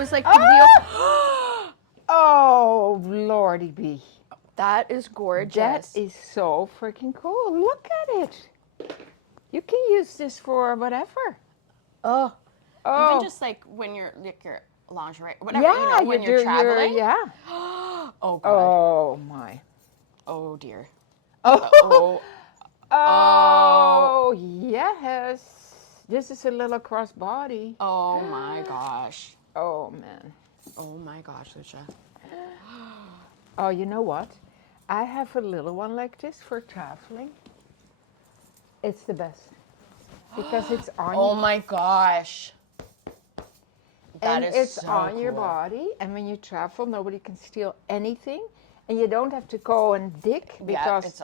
was like, Oh, Lordy B. that is gorgeous. That is so freaking cool. Look at it. You can use this for whatever. Oh. Oh. Even just like when you're like your lingerie, whatever, when you're traveling. Oh god. Oh my. Oh dear. Oh. Oh yes. This is a little crossbody. Oh my gosh. Oh man. Oh my gosh, Lousje. Oh, you know what? I have a little one like this for traveling. It's the best because it's on. Oh my gosh. That and is it's so on your cool. body, and when you travel, nobody can steal anything, and you don't have to go and dig because it's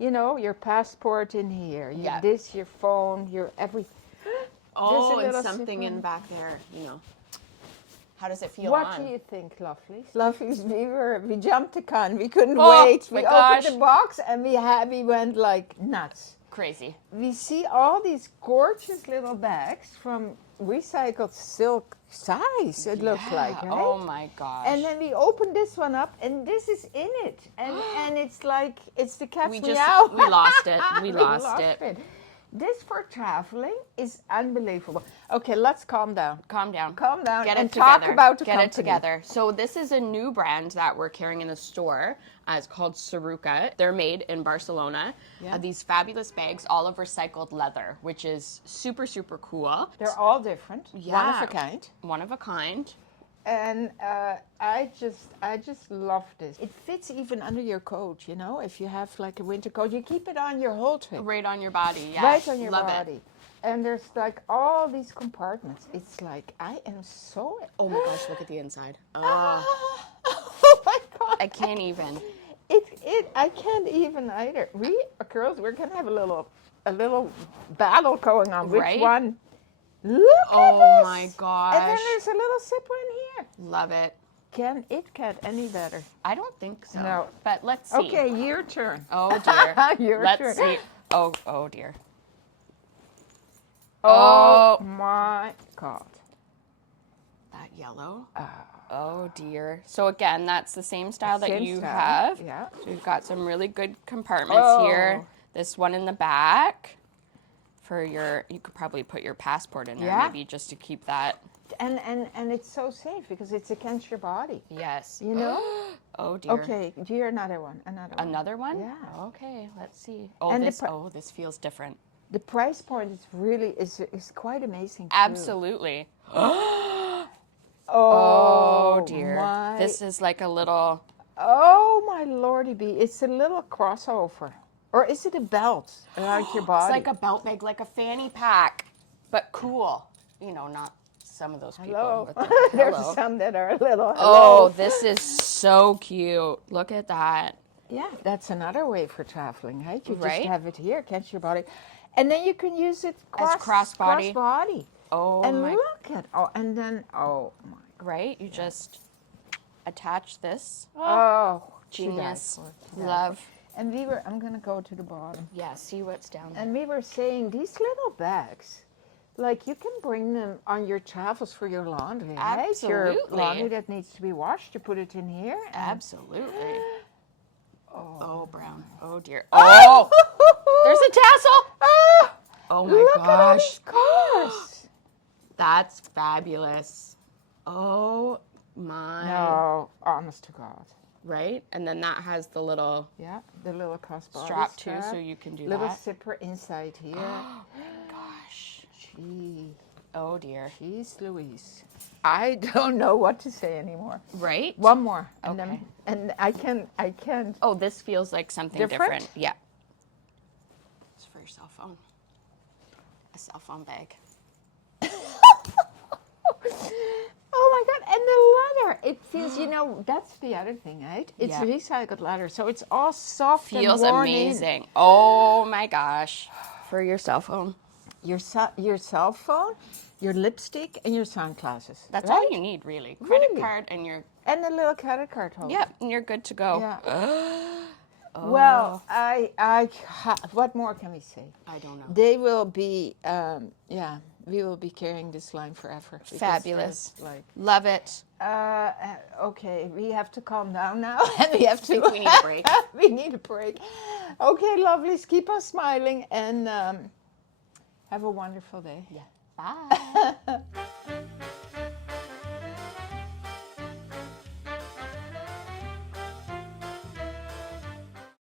your passport in here, Yeah. your phone, your everything. Oh, and little something zipper. in back there, How does it feel What on? do you think, lovelies? Lovelies, we jumped the con. We couldn't Oh, wait. my We gosh. opened the box and we went like nuts. Crazy. We see all these gorgeous little bags from recycled silk size, it looks like, right? Oh my gosh. And then we opened this one up, and this is in it. And it's like, it's the cat's we meow. lost it. We We lost it. This for traveling is unbelievable. Okay, let's calm down. Calm down. Calm down Get and it together. talk about the Get company. it together. So this is a new brand that we're carrying in the store. It's called Soruka. They're made in Barcelona. Yeah. These fabulous bags, all of recycled leather, which is super, super cool. They're all different. Yeah. One of a kind. One of a kind. And I just love this. It fits even under your coat, if you have like a winter coat, you keep it on your whole trip. Right on your body, yeah. Right on your Love body. It. And there's like all these compartments. It's like, I am so... Oh my gosh, look at the inside. Oh my God. I can't even. I can't even either. We girls, we're going to have a little battle going on. Which Right? one? Look at Oh this. my gosh. And then there's a little zipper in here. Love it. It can't any better. I don't think so. No. But let's see. Okay, your turn. Oh dear. Your let's turn. see. Oh dear. Oh my God. That yellow. Oh dear. So again, that's the same style that Same you style, have. yeah. So we've got some really good compartments here. This one in the back for you could probably put your passport in there Yeah. maybe just to keep that. And it's so safe because it's against your body. Yes. Oh dear. Okay, here another one. Another one? Yeah. Okay, let's see. Oh, And this feels different. The price point is really is quite amazing. Too. Absolutely. Oh dear. My, This is like a little... Oh my Lordy B! It's a little crossover, or is it a belt around your body? It's like a belt bag, like a fanny pack, but cool. Not some of those people. Hello. With the, There's hello. some that are a little. Oh, this is so cute. Look at that. Yeah, that's another way for traveling, right? You Right. just have it here against your body, and then you can use it As crossbody. Crossbody. Oh And my. look at and then my. Right? You just attach this. Oh, Genius. she died. Love. And I'm gonna go to the bottom. Yeah, see what's down there. And we were saying these little bags, like you can bring them on your travels for your laundry, right? Your Absolutely. laundry that needs to be washed, you put it in here. And Absolutely. Oh, brown. Oh, dear. Oh! There's a tassel! Oh, my Look gosh. at all these colors. That's fabulous. Oh, my. No, honest to God. Right? And then that has the little Yeah, the little crossbody strap, too, so you can do little that. zipper inside here. Gosh. Gee, Oh, dear. jeez Louise. I don't know what to say anymore. Right? One more. And Okay. and I can't. Oh, this feels like something Different? different. Yeah. It's for your cell phone. A cell phone bag. Oh my God, and the leather. It feels, that's the other thing, right? It's Yeah. recycled leather, so it's all soft Feels and worn in. amazing. Oh, my gosh. For your cell phone. Your cell phone, your lipstick, and your sunglasses. That's right? all you need, really. Credit Really? card and you're... And a little credit card holder. Yep, and you're good to go. Yeah. Oh. Well, what more can we say? I don't know. They will be, we will be carrying this line forever. because Fabulous. there's, Like, Love it. okay, we have to calm down now, and we have to. think we need a break. We need a break. Okay, lovelies, keep on smiling, and have a wonderful day. Bye.